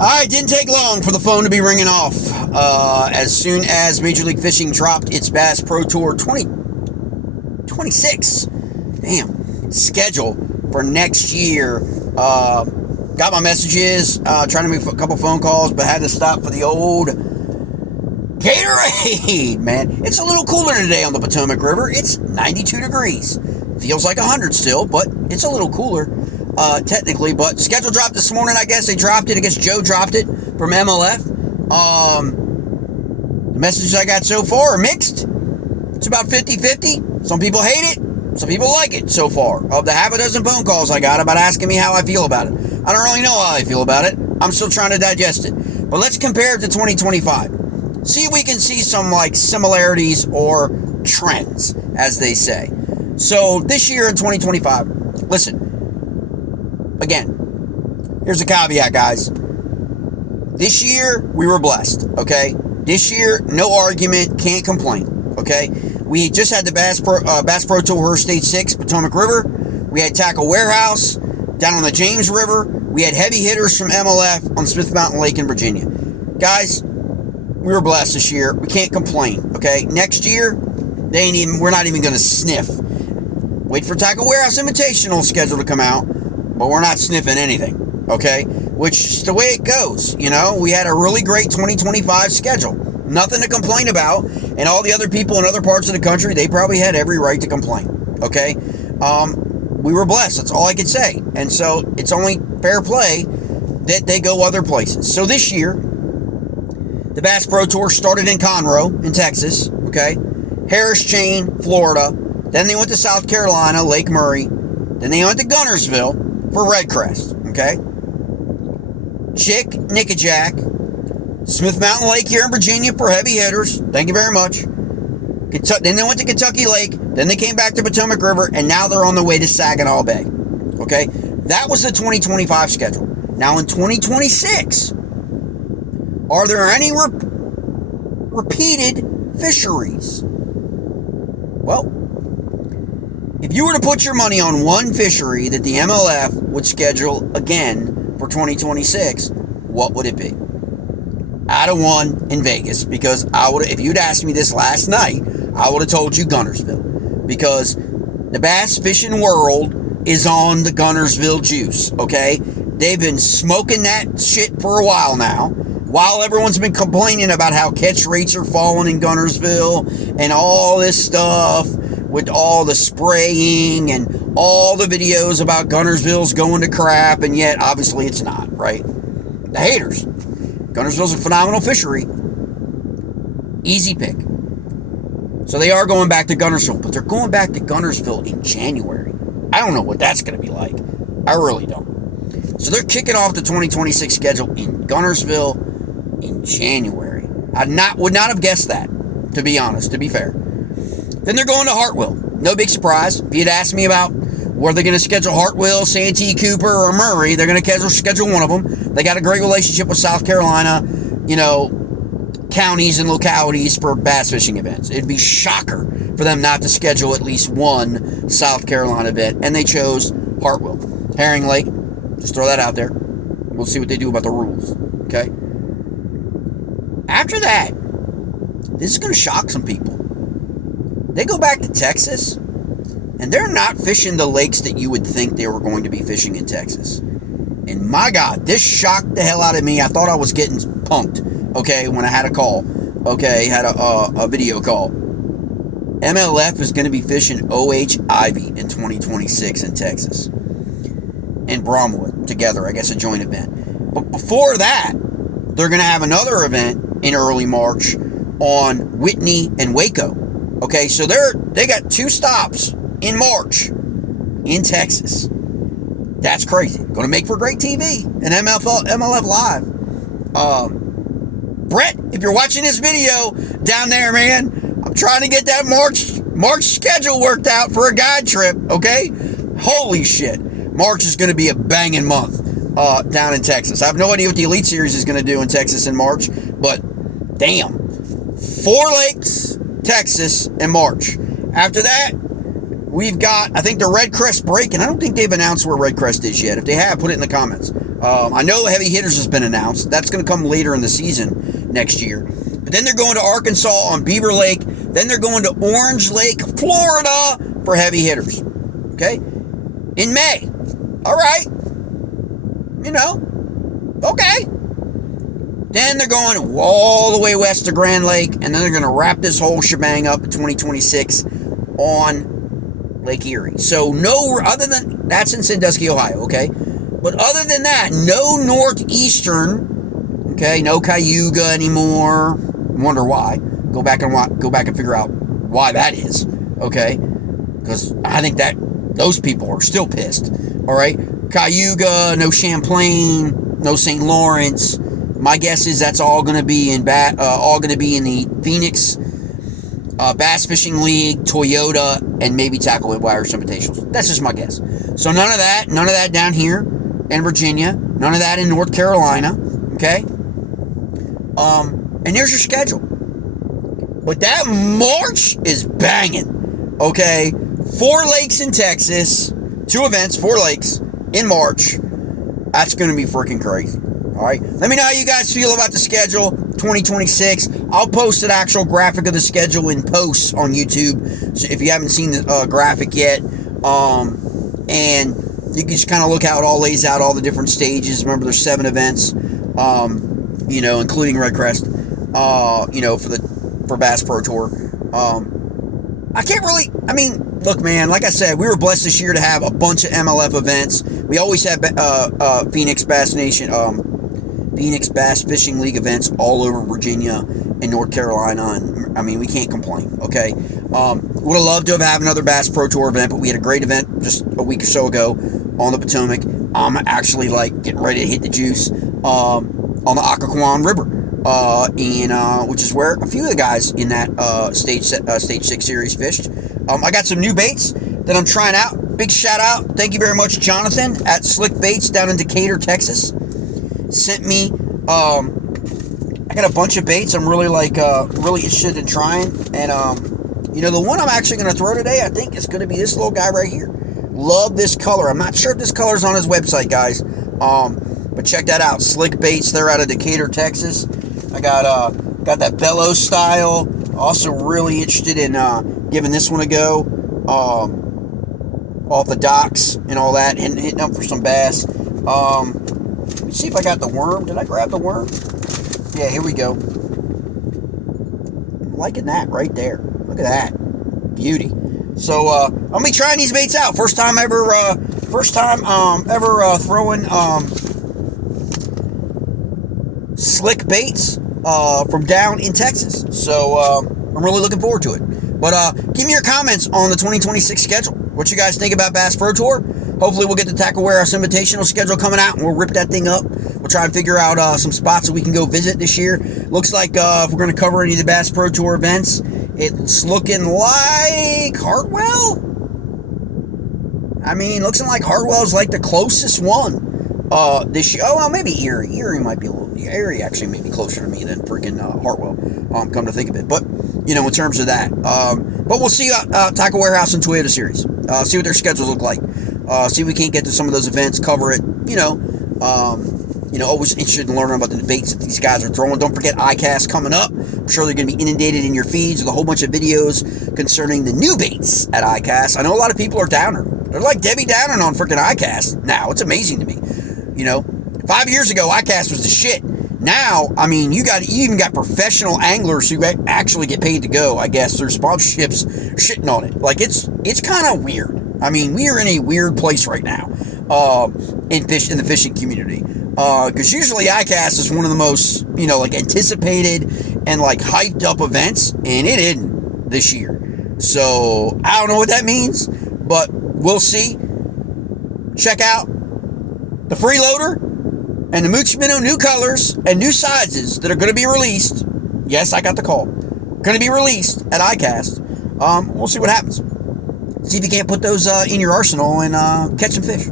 It didn't take long for the phone to be ringing off. As soon as Major League Fishing dropped its Bass Pro Tour 2026 schedule for next year. Got my messages, trying to make a couple phone calls, but had to stop for the old Gatorade, man. It's a little cooler today on the Potomac River. It's 92 degrees. Feels like 100 still, but it's a little cooler, technically. But schedule dropped this morning, I guess. They dropped it. I guess Joe dropped it from MLF. The messages I got so far are mixed. It's about 50-50. Some people hate it. Some people like it so far. Of the half a dozen phone calls I got about asking me how I feel about it. I don't really know how I feel about it. I'm still trying to digest it. But let's compare it to 2025. See if we can see some similarities or trends, as they say. So this year in 2025, listen, again, here's a caveat, guys. This year, we were blessed, okay? This year, no argument, can't complain, okay? We just had the Bass Pro Tour Stage 6, Potomac River. We had Tackle Warehouse down on the James River. We had heavy hitters from MLF on Smith Mountain Lake in Virginia. Guys, we were blessed this year. We can't complain, okay? Next year, we're not even going to sniff. Wait for Tackle Warehouse Invitational schedule to come out, but we're not sniffing anything, okay? Which is the way it goes, you know? We had a really great 2025 schedule. Nothing to complain about, and all the other people in other parts of the country, they probably had every right to complain, okay? We were blessed, that's all I could say. And so it's only fair play that they go other places. So this year, the Bass Pro Tour started in Conroe in Texas, okay? Harris Chain, Florida. Then they went to South Carolina, Lake Murray. Then they went to Guntersville for Redcrest, okay? Chick, Nickajack, Smith Mountain Lake here in Virginia for heavy hitters. Thank you very much. Then they went to Kentucky Lake. Then they came back to Potomac River, and now they're on the way to Saginaw Bay. Okay? That was the 2025 schedule. Now in 2026, are there any repeated fisheries? Well, if you were to put your money on one fishery that the MLF would schedule again for 2026, what would it be? Out of one in Vegas, because if you'd asked me this last night, I would have told you Guntersville, because the bass fishing world is on the Guntersville juice, okay? They've been smoking that shit for a while now, while everyone's been complaining about how catch rates are falling in Guntersville and all this stuff with all the spraying and all the videos about Guntersville's going to crap, and yet obviously it's not, right? The haters. Guntersville's a phenomenal fishery. Easy pick. So they are going back to Guntersville, but they're going back to Guntersville in January. I don't know what that's going to be like. I really don't. So they're kicking off the 2026 schedule in Guntersville in January. I would not have guessed that, to be honest, to be fair. Then they're going to Hartwell. No big surprise. If you'd asked me about where they're going to schedule Hartwell, Santee, Cooper, or Murray, they're going to schedule one of them. They got a great relationship with South Carolina, counties and localities for bass fishing events. It'd be shocker for them not to schedule at least one South Carolina event, and they chose Hartwell. Herring Lake, just throw that out there. We'll see what they do about the rules, okay? After that, this is going to shock some people. They go back to Texas, and they're not fishing the lakes that you would think they were going to be fishing in Texas. And my God, this shocked the hell out of me. I thought I was getting punked, okay, when I had a call, okay, had a video call. MLF is going to be fishing O.H. Ivy in 2026 in Texas. And Bromwood together, I guess a joint event. But before that, they're going to have another event in early March on Whitney and Waco. Okay, so they got 2 stops in March in Texas. That's crazy. Going to make for great TV and MLF Live. Brett, if you're watching this video down there, man, I'm trying to get that March schedule worked out for a guide trip, okay? Holy shit. March is going to be a banging month down in Texas. I have no idea what the Elite Series is going to do in Texas in March, but damn. 4 lakes, Texas, in March. After that, we've got, I think, the Red Crest break, and I don't think they've announced where Red Crest is yet. If they have, put it in the comments. I know Heavy Hitters has been announced. That's going to come later in the season next year. But then they're going to Arkansas on Beaver Lake. Then they're going to Orange Lake, Florida for Heavy Hitters. Okay? In May. All right. You know. Okay. Then they're going all the way west to Grand Lake, and then they're going to wrap this whole shebang up in 2026 on Lake Erie. So no, other than, that's in Sandusky, Ohio, okay? But other than that, no Northeastern, okay? No Cayuga anymore. Wonder why. Go back and figure out why that is, okay? Because I think that those people are still pissed, all right? Cayuga, no Champlain, no St. Lawrence. My guess is that's all going to be in the Phoenix Bass Fishing League, Toyota, and maybe Tackle It Wires Invitationals. That's just my guess. So none of that down here in Virginia, none of that in North Carolina, okay? And there's your schedule. But that March is banging, okay? 4 lakes in Texas, 2 events, 4 lakes in March. That's going to be freaking crazy. All right, let me know how you guys feel about the schedule 2026. I'll post an actual graphic of the schedule in posts on YouTube. So if you haven't seen the graphic yet, and you can just kind of look how it all lays out, all the different stages. Remember, there's 7 events, including Red Crest, for Bass Pro Tour. Look, man, like I said, we were blessed this year to have a bunch of MLF events. We always have Phoenix Bass Fishing League events all over Virginia and North Carolina, and I mean, we can't complain, okay? Would have loved to have had another Bass Pro Tour event, but we had a great event just a week or so ago on the Potomac. I'm actually, getting ready to hit the juice on the Occoquan River, which is where a few of the guys in that Stage 6 series fished. I got some new baits that I'm trying out. Big shout out. Thank you very much, Jonathan, at Slick Baits down in Decatur, Texas. Sent me, I got a bunch of baits I'm really interested in trying. And, the one I'm actually going to throw today, I think, is going to be this little guy right here. Love this color. I'm not sure if this color's on his website, guys. But check that out. Slick Baits. They're out of Decatur, Texas. I got that bellows style. Also really interested in giving this one a go. Off the docks and all that. Hitting up for some bass. Let me see if I got the worm. Did I grab the worm? Yeah, here we go. I'm liking that right there. Look at that. Beauty. So, I'm going to be trying these baits out. First time ever throwing slick baits from down in Texas. So, I'm really looking forward to it. But give me your comments on the 2026 schedule. What you guys think about Bass Pro Tour? Hopefully we'll get the Tackle Warehouse Invitational schedule coming out, and we'll rip that thing up. We'll try and figure out some spots that we can go visit this year. Looks like if we're going to cover any of the Bass Pro Tour events, it's looking like Hartwell. Looks like Hartwell's like the closest one this year. Oh, well, maybe Erie. Erie actually may be closer to me than freaking Hartwell, come to think of it. But, in terms of that. But we'll see Tackle Warehouse and Toyota Series. See what their schedules look like. See if we can't get to some of those events, cover it, always interested in learning about the debates that these guys are throwing. Don't forget ICAST coming up. I'm sure they're going to be inundated in your feeds with a whole bunch of videos concerning the new baits at ICAST. I know a lot of people are downer. They're like Debbie Downer on freaking ICAST now. It's amazing to me. 5 years ago, ICAST was the shit. Now, you even got professional anglers who actually get paid to go, I guess, through sponsorships shitting on it. It's kind of weird. We are in a weird place right now in the fishing community. Because usually ICAST is one of the most, anticipated and, hyped up events, and it isn't this year. So, I don't know what that means, but we'll see. Check out the freeloader and the Moochie Minnow new colors and new sizes that are going to be released. Yes, I got the call. Going to be released at ICAST. We'll see what happens. See if you can't put those in your arsenal and catch some fish.